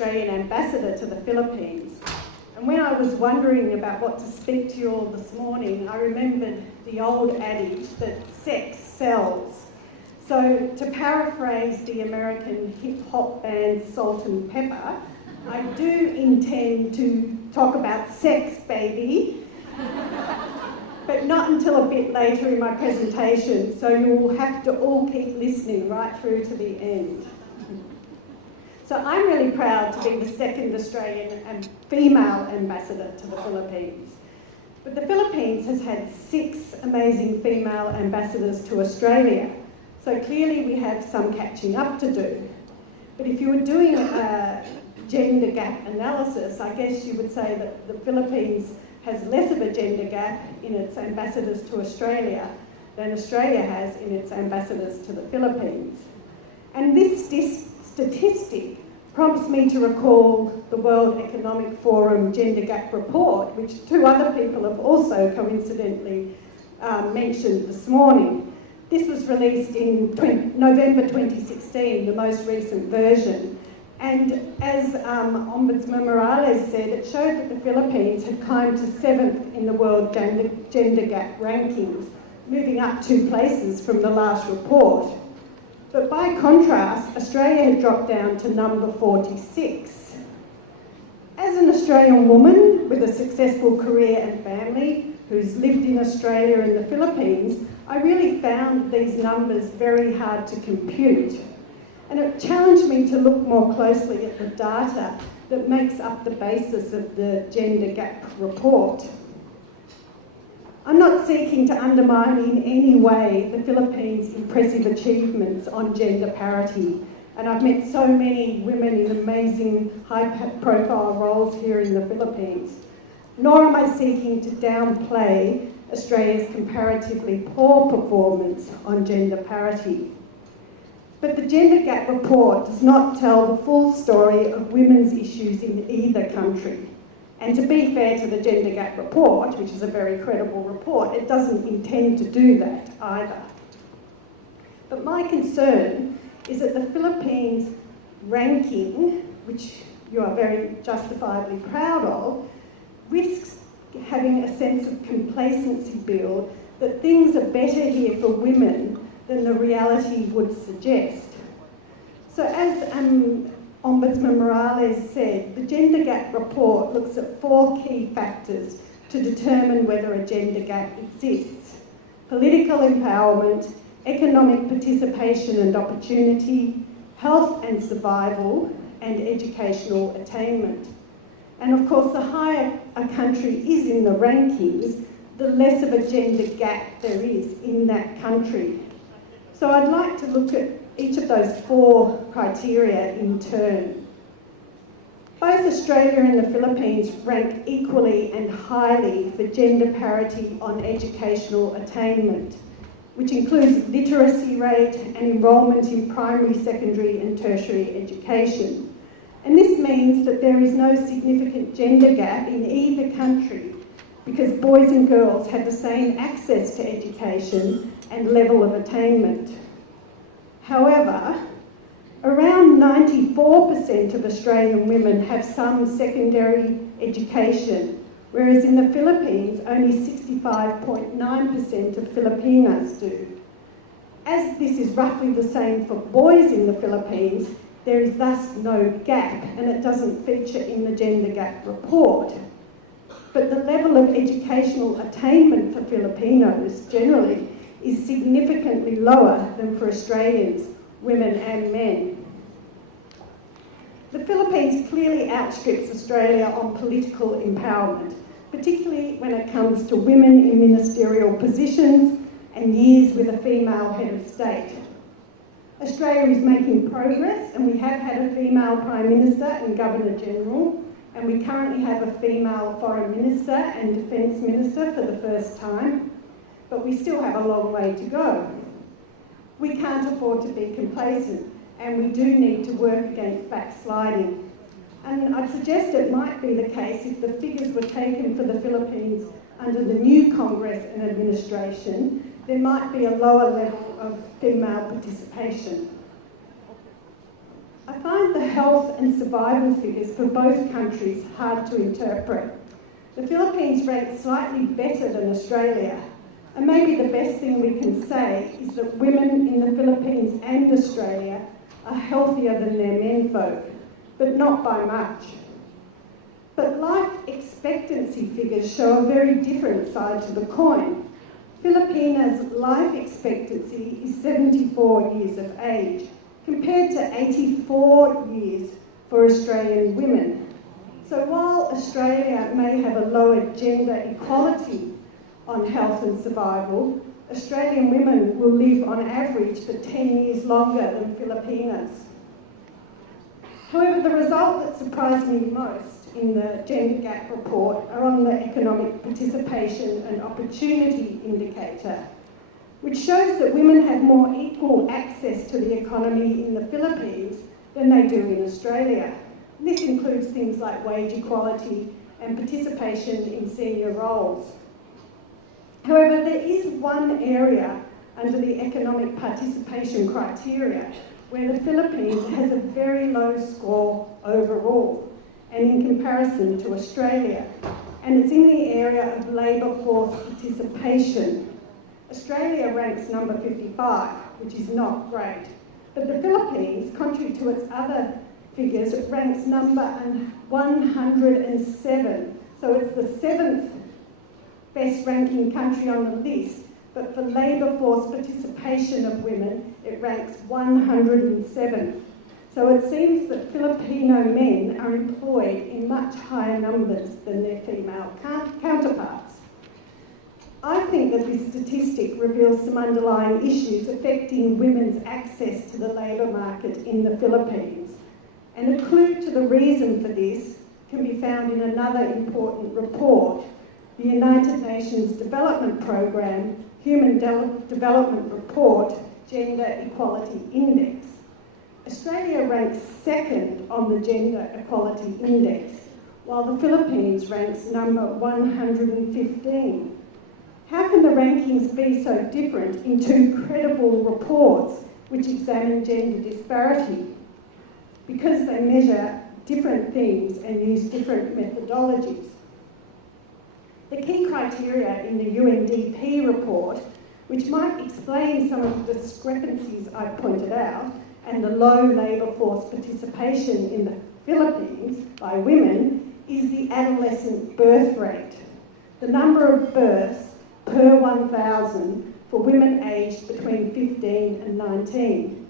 Australian ambassador to the Philippines. And when I was wondering about what to speak to you all this morning, I remembered the old adage that sex sells. So to paraphrase the American hip-hop band Salt and Pepper, I do intend to talk about sex, baby, but not until a bit later in my presentation, so you'll have to all keep listening right through to the end. So I'm really proud to be the second Australian and female ambassador to the Philippines. But the Philippines has had 6 amazing female ambassadors to Australia, so clearly we have some catching up to do. But if you were doing a gender gap analysis, I guess you would say that the Philippines has less of a gender gap in its ambassadors to Australia than Australia has in its ambassadors to the Philippines. And this statistic prompts me to recall the World Economic Forum Gender Gap Report, which 2 other people have also coincidentally mentioned this morning. This was released in November 2016, the most recent version. And as Ombudsman Morales said, it showed that the Philippines had climbed to 7th in the World Gender Gap rankings, moving up 2 places from the last report. But by contrast, Australia had dropped down to number 46. As an Australian woman with a successful career and family who's lived in Australia and the Philippines, I really found these numbers very hard to compute. And it challenged me to look more closely at the data that makes up the basis of the Gender Gap Report. I'm not seeking to undermine in any way the Philippines' impressive achievements on gender parity, and I've met so many women in amazing high-profile roles here in the Philippines. Nor am I seeking to downplay Australia's comparatively poor performance on gender parity. But the Gender Gap Report does not tell the full story of women's issues in either country. And to be fair to the Gender Gap Report, which is a very credible report, it doesn't intend to do that either. But my concern is that the Philippines' ranking, which you are very justifiably proud of, risks having a sense of complacency build that things are better here for women than the reality would suggest. So as Ombudsman Morales said, the Gender Gap Report looks at 4 key factors to determine whether a gender gap exists: political empowerment, economic participation and opportunity, health and survival, and educational attainment. And of course, the higher a country is in the rankings, the less of a gender gap there is in that country. So I'd like to look at each of those 4 criteria in turn. Both Australia and the Philippines rank equally and highly for gender parity on educational attainment, which includes literacy rate and enrolment in primary, secondary and tertiary education. And this means that there is no significant gender gap in either country because boys and girls have the same access to education and level of attainment. However, around 94% of Australian women have some secondary education, whereas in the Philippines, only 65.9% of Filipinas do. As this is roughly the same for boys in the Philippines, there is thus no gap, and it doesn't feature in the Gender Gap Report. But the level of educational attainment for Filipinos generally is significantly lower than for Australians, women and men. The Philippines clearly outstrips Australia on political empowerment, particularly when it comes to women in ministerial positions and years with a female head of state. Australia is making progress, and we have had a female Prime Minister and Governor-General, and we currently have a female Foreign Minister and Defence Minister for the first time, but we still have a long way to go. We can't afford to be complacent, and we do need to work against backsliding. And I'd suggest it might be the case if the figures were taken for the Philippines under the new Congress and administration, there might be a lower level of female participation. I find the health and survival figures for both countries hard to interpret. The Philippines ranks slightly better than Australia, and maybe the best thing we can say is that women in the Philippines and Australia are healthier than their menfolk, but not by much. But life expectancy figures show a very different side to the coin. Filipinas' life expectancy is 74 years of age, compared to 84 years for Australian women. So while Australia may have a lower gender equality on health and survival, Australian women will live on average for 10 years longer than Filipinas. However, the result that surprised me most in the gender gap report are on the economic participation and opportunity indicator, which shows that women have more equal access to the economy in the Philippines than they do in Australia. This includes things like wage equality and participation in senior roles. However, there is one area under the economic participation criteria where the Philippines has a very low score overall and in comparison to Australia, and it's in the area of labour force participation. Australia ranks number 55, which is not great, but the Philippines, contrary to its other figures, ranks number 107, so it's the 7th best ranking country on the list, but for labour force participation of women, it ranks 107. So it seems that Filipino men are employed in much higher numbers than their female counterparts. I think that this statistic reveals some underlying issues affecting women's access to the labour market in the Philippines. And a clue to the reason for this can be found in another important report, the United Nations Development Programme Human Development Report Gender Equality Index. Australia ranks second on the Gender Equality Index, while the Philippines ranks number 115. How can the rankings be so different in two credible reports which examine gender disparity? Because they measure different things and use different methodologies. The key criteria in the UNDP report, which might explain some of the discrepancies I've pointed out, and the low labour force participation in the Philippines by women, is the adolescent birth rate, the number of births per 1,000 for women aged between 15 and 19.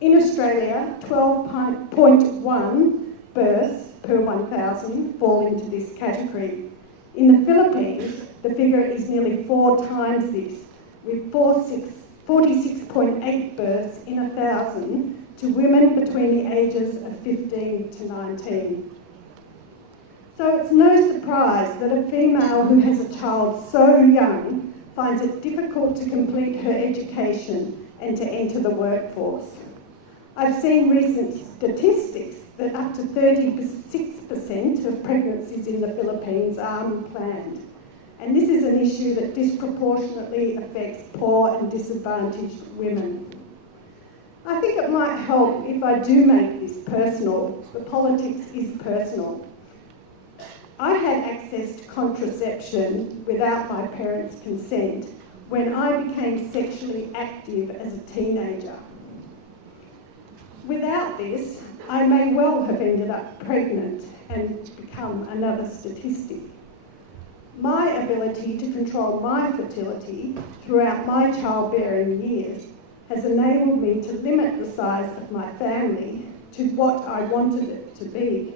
In Australia, 12.1 births per 1,000 fall into this category. In the Philippines, the figure is nearly 4 times this, with 46.8 births in 1,000 to women between the ages of 15 to 19. So it's no surprise that a female who has a child so young finds it difficult to complete her education and to enter the workforce. I've seen recent statistics that up to 36% of pregnancies in the Philippines are unplanned. And this is an issue that disproportionately affects poor and disadvantaged women. I think it might help if I do make this personal. The politics is personal. I had access to contraception without my parents' consent when I became sexually active as a teenager. Without this, I may well have ended up pregnant and become another statistic. My ability to control my fertility throughout my childbearing years has enabled me to limit the size of my family to what I wanted it to be.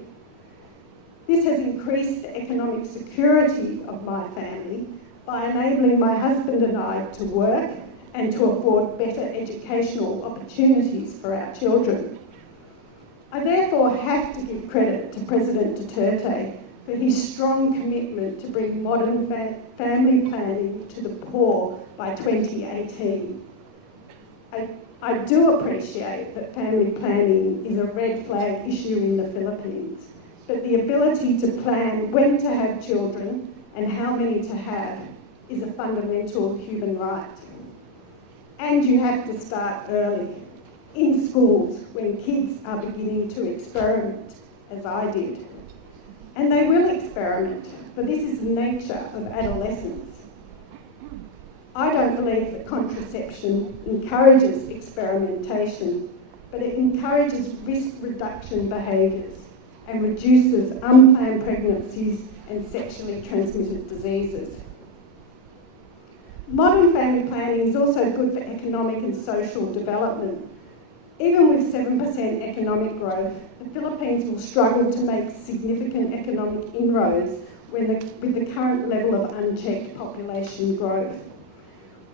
This has increased the economic security of my family by enabling my husband and I to work and to afford better educational opportunities for our children. I therefore have to give credit to President Duterte for his strong commitment to bring modern family planning to the poor by 2018. I do appreciate that family planning is a red flag issue in the Philippines, but the ability to plan when to have children and how many to have is a fundamental human right. And you have to start early. in schools when kids are beginning to experiment, as I did. And they will experiment, for this is the nature of adolescence. I don't believe that contraception encourages experimentation, but it encourages risk reduction behaviours and reduces unplanned pregnancies and sexually transmitted diseases. Modern family planning is also good for economic and social development. Even with 7% economic growth, the Philippines will struggle to make significant economic inroads with the current level of unchecked population growth.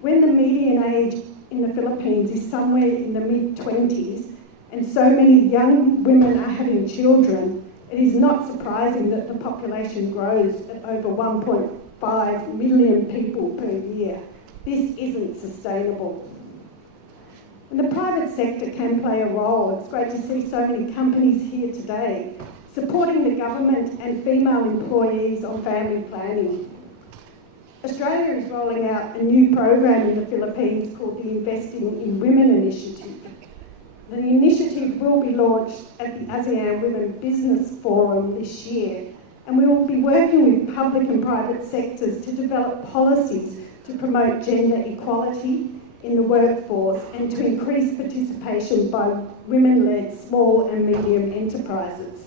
When the median age in the Philippines is somewhere in the mid-20s, and so many young women are having children, it is not surprising that the population grows at over 1.5 million people per year. This isn't sustainable. And the private sector can play a role. It's great to see so many companies here today supporting the government and female employees on family planning. Australia is rolling out a new program in the Philippines called the Investing in Women Initiative. The initiative will be launched at the ASEAN Women Business Forum this year, and we will be working with public and private sectors to develop policies to promote gender equality in the workforce and to increase participation by women-led small and medium enterprises.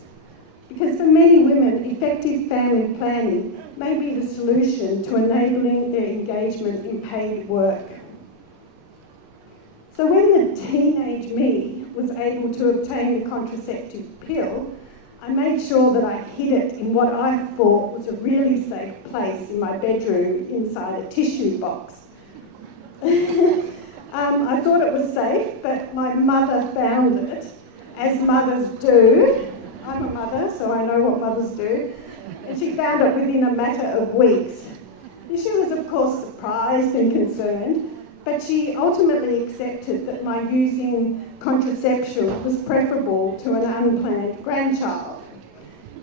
Because for many women, effective family planning may be the solution to enabling their engagement in paid work. So when the teenage me was able to obtain a contraceptive pill, I made sure that I hid it in what I thought was a really safe place in my bedroom inside a tissue box. I thought it was safe, but my mother found it, as mothers do. I'm a mother, so I know what mothers do. And she found it within a matter of weeks. She was, of course, surprised and concerned, but she ultimately accepted that my using contraception was preferable to an unplanned grandchild.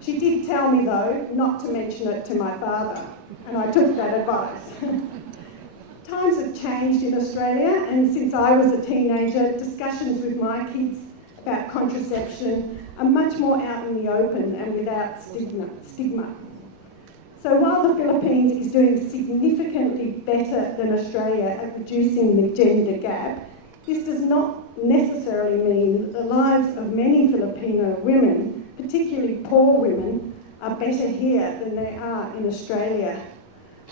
She did tell me, though, not to mention it to my father, and I took that advice. Times have changed in Australia, and since I was a teenager, discussions with my kids about contraception are much more out in the open and without stigma. So while the Philippines is doing significantly better than Australia at reducing the gender gap, this does not necessarily mean that the lives of many Filipino women, particularly poor women, are better here than they are in Australia.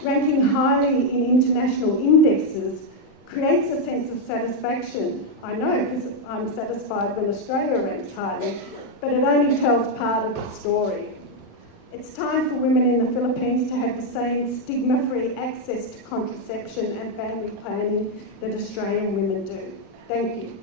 Ranking highly in international indexes creates a sense of satisfaction. I know, because I'm satisfied when Australia ranks highly, but it only tells part of the story. It's time for women in the Philippines to have the same stigma-free access to contraception and family planning that Australian women do. Thank you.